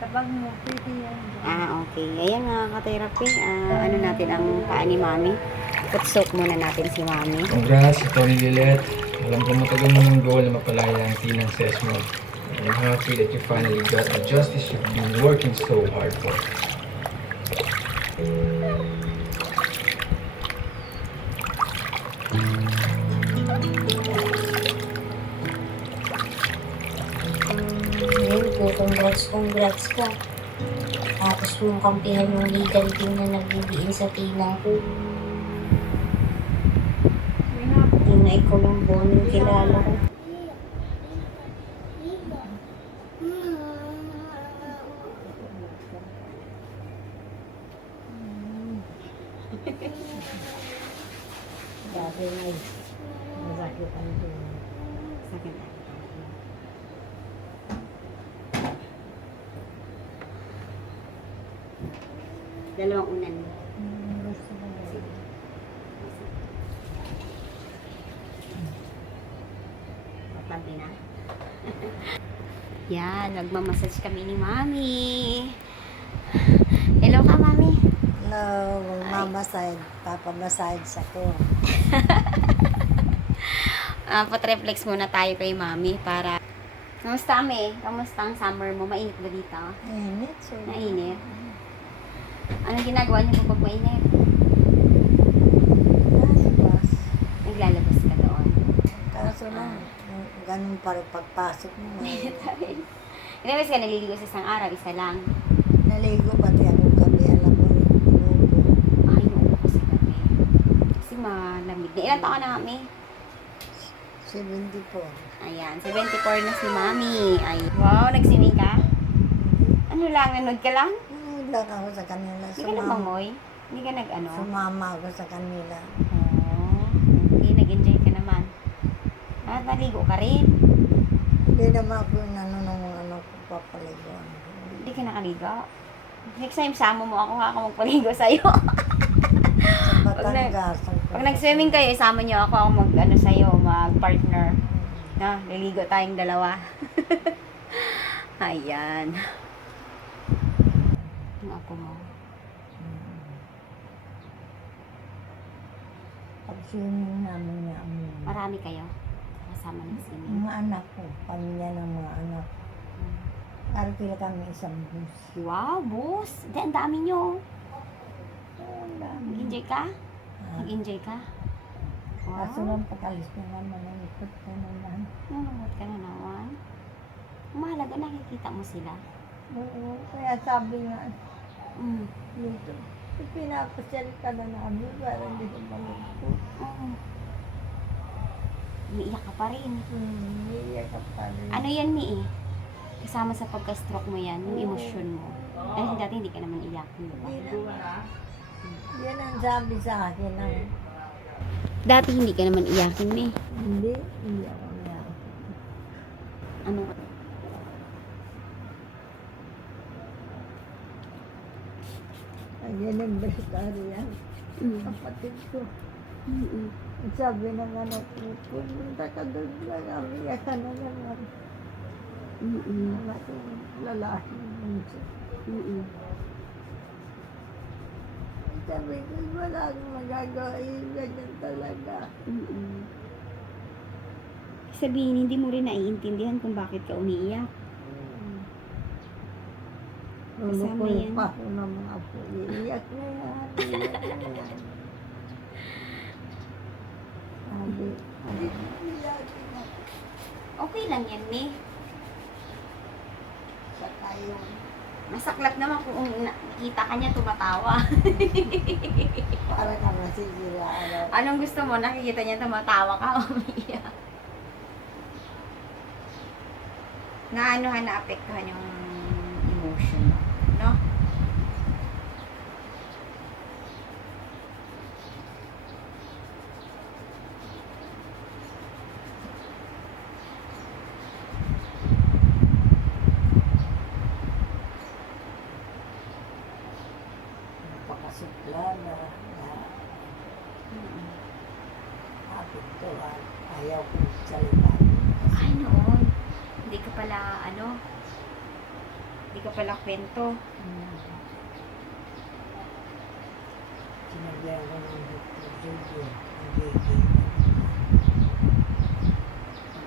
Sa bag mo, pwede yan. Okay. Ayan mga ka-therapy. Ano natin ang paa ni Mami. Putsok muna natin si Mami. Congrats, Tony Lilet. Alam ko matagal mo ng goal na mapalaya ang tinang sesmo. I'm happy that you finally got the justice you've been working so hard for. Ngayon po, congrats ka. Tapos yung kampihan yung legal team na nagdidiin sa tinang ko. Yung na ikaw yung bonong kilala ko. Dati nga eh. Masakit ang doon. Sakit. Dalawang unan. Gusto mo na. Patabi na. Yan, nagmamassage kami ni Mami. Hello ka, Mami. Hello, mamassage. Papamassage ako. Patreflex muna tayo kay Mami para... Kamusta, Ame? Kamusta ang summer mo? Mainit ba dito? Init. So, Mainit? Anong ginagawa niyo kapag mainit? lalabas. Naglalabas ka doon. Kaso lang, ganun pa rin pagpasok mo. Ilang beses ka naliligo sa isang araw? Isa lang. Naligo pati ako gabi. Alam mo, inubo. Ay, oo, kasi gabi. Kasi malamig na. Ilan taon ka na, Mami? 74. Ayan, 74 na si Mami. Ay, wow, nagsimming ka? Ano lang, nanood ka lang? Lang ako sa kanila. Hindi ka nagmangoy? Hindi ka nag-ano? Sumama ako sa kanila. Oh, okay, nag-enjoy ka naman. Naligo ka rin? Hindi naman ako yung ano ko papaliguan. Hindi ka nakaligo? Next time, sama mo ako, ako magpaligo sa'yo. Sa Batangas. Pag nag-swimming kayo, isama niyo ako mag-ano sa'yo, mag-partner. Na, liligo tayong dalawa. Ayan. Yung apo mo. Pag-swimming namin niya ang Marami kayo. Kasama ng swimming. mga anak ko, pamilya ng mga anak. Arkila kami isang bus. Wow, boss. Ang dami nyo. Ang dami. Nag-enjoy ka? Ah, Nag-enjoy ka? Kaso Wow. lang pag-alis ko naman, ang ikot ko naman. Nanonood ka na naman. Mahalaga, nakikita mo sila. Oo, kaya sabi nga, Mm. dito, pinapasyal ka na namin para hindi ko malungkot. Oo. Umiiyak ka pa rin. Iiyak ka pa rin. Ano yan, Mi? Kasama sa pagka-stroke mo yan, yung emosyon mo. Dahil dati hindi ka naman iyak, di ba? Hindi na. Yan ang sabi sa akin ng, Dati hindi ka naman iyakin, Mi. hindi ako niya. Ano? Ayan ang vegetarian yan. Mm. Kapatid ko. Mm-mm. Sabi ng anak ko, pumunta ka doon lang, amiyak ka na naman. Mm-mm. Anak ko, lalaki minsan. Mm-mm. Sabi ko, wala akong magagawa, ganyan talaga. Mm-mm. Sabihin, hindi mo rin naiintindihan kung bakit ka umiiyak. Kasama Lulukoy yan. pa ako ng mga apo. Iiyak na yan, iiyak na yan. Sabi, iiyak na. Okay lang yan, Mi. Sa tayo. Masaklap naman kung nakikita ka niya tumatawa. Para ka masisira. Anong gusto mo? Nakikita niya tumatawa ka o umiiyak? Naanohan, naapektuhan yung emotion mo, no? Napakasipla na hapit ko at ayaw kong salita. Ay, noon. Hindi ka pala, Di ka pala kwento. Sinabihan ko ng doktor, sige, magiging.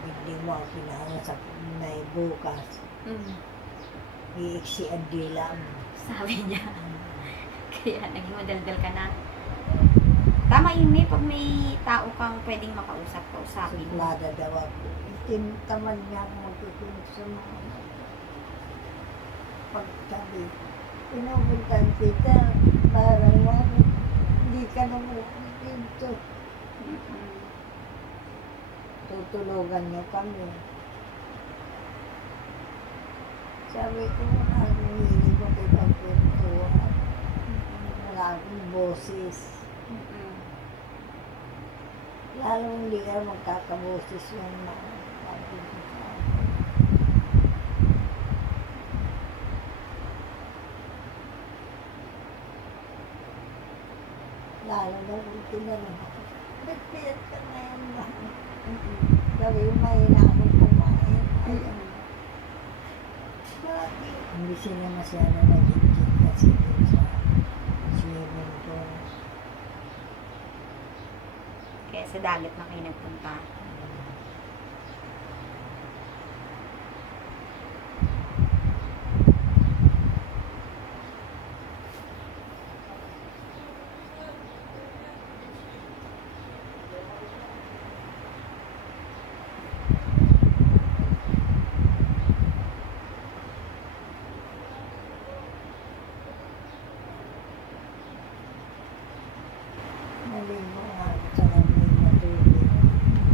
Hindi mo ako pinahanap na bukas. Iiksi ang dila mo. Sabi niya. Kaya naging madaldal ka na. Tama yun, May. Pag may tao kang pwedeng makausap, kausapin mo. Suplada daw ako. Tamad niya ako magkikinig sa mga pagsabi. Pinupuntan kita, parang hindi ka na dito. Tutulugan niyo kami. Sabi ko, hindi ko kitang-kwentuhan. Wala akong boses. Lalo hindi ka magkakaboses yung mga sabi ko sa akin. Lalo na kung tinanong ako, nagpiyat ka na yan ba? Sabi ko, mahina akong kumain. Ayan. Bakit? Hindi sila masyado nag-enjoy kasi dun sa swimming pool. Kaya sa dagat na kayo nagpunta. Naligo nga ako sa lamig na tubig.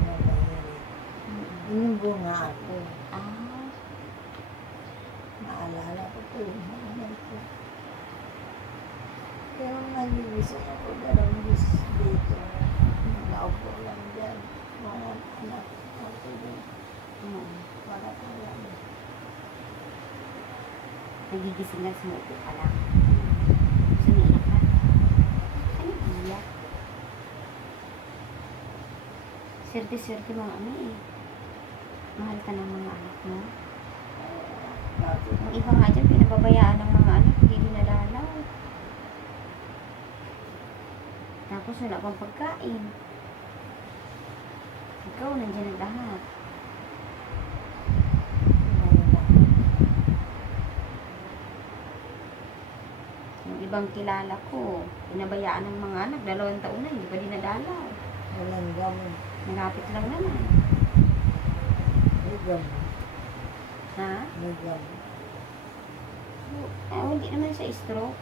Nabahirit. Inubo nga ako. Ah, Naalala ko po yung mga ko. Pero nagigising ako darambis dito. Naupo lang dyan. Mga anak ako din. Wala ko lang. nagigising lang sumuko ka lang. Sumiyak ka. Ano iyak? Swerte-swerte mga ano eh. Mahal ka ng mga anak mo. Ang iba nga dyan, pinababayaan ng mga anak, hindi dinalalaw. Tapos wala pang pagkain. Ikaw, nandiyan ang lahat. Yung ibang kilala ko, pinabayaan ng mga anak, 2 taon na, hindi pa dinadalaw. Walang gamot. Malapit lang naman. May gamot. Ha? May gamot. Hindi naman sa stroke.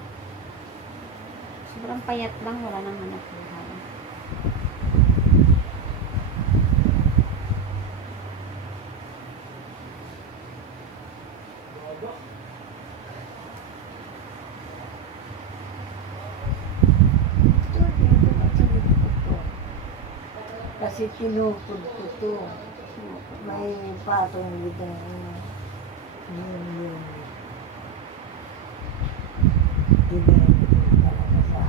Sobrang payat lang, wala nang hanap buhay. Ito, dito na sa likod ko. Kasi tinupod ko to. May patong dito yun. Dinero talaga sa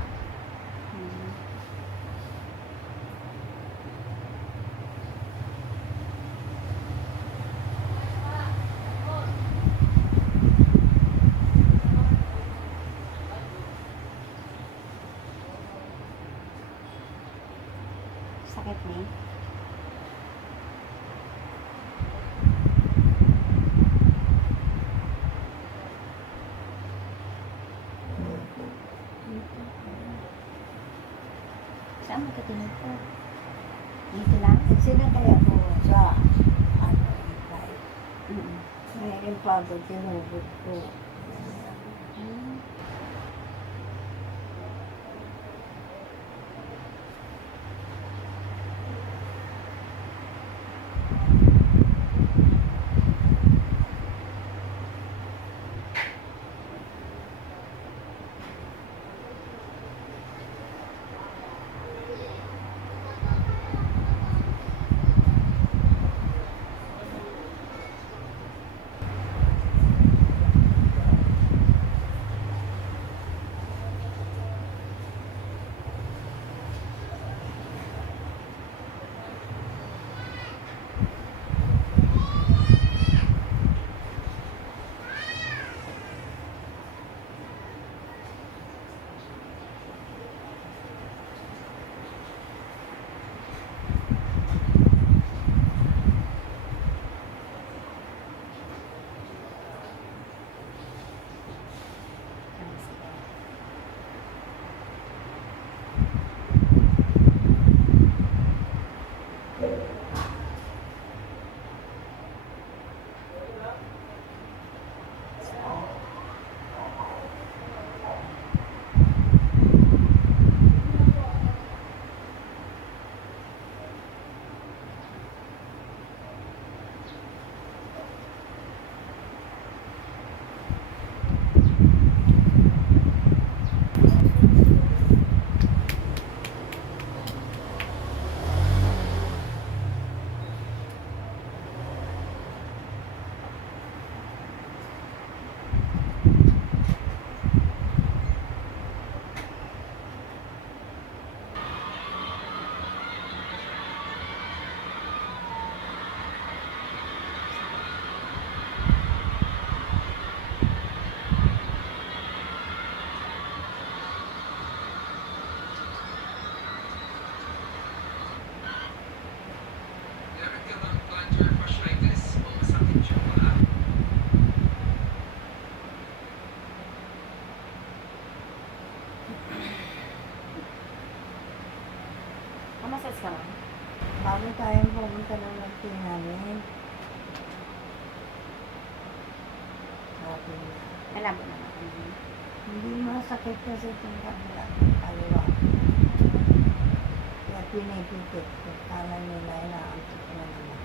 Hmm. Sakit na eh. Saan mo ka tinupod? Dito lang? Sinakaya ko sa ikay. Mm-mm. May impago tinupod ko. Hmm. na tayong pumunta ng nagting namin. Sabi niya. Malabo na naman. Hindi masakit kasi itong kabila, kaliwa. Kaya pinipikit ko. Kala nila inaantok na naman.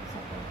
Masakit.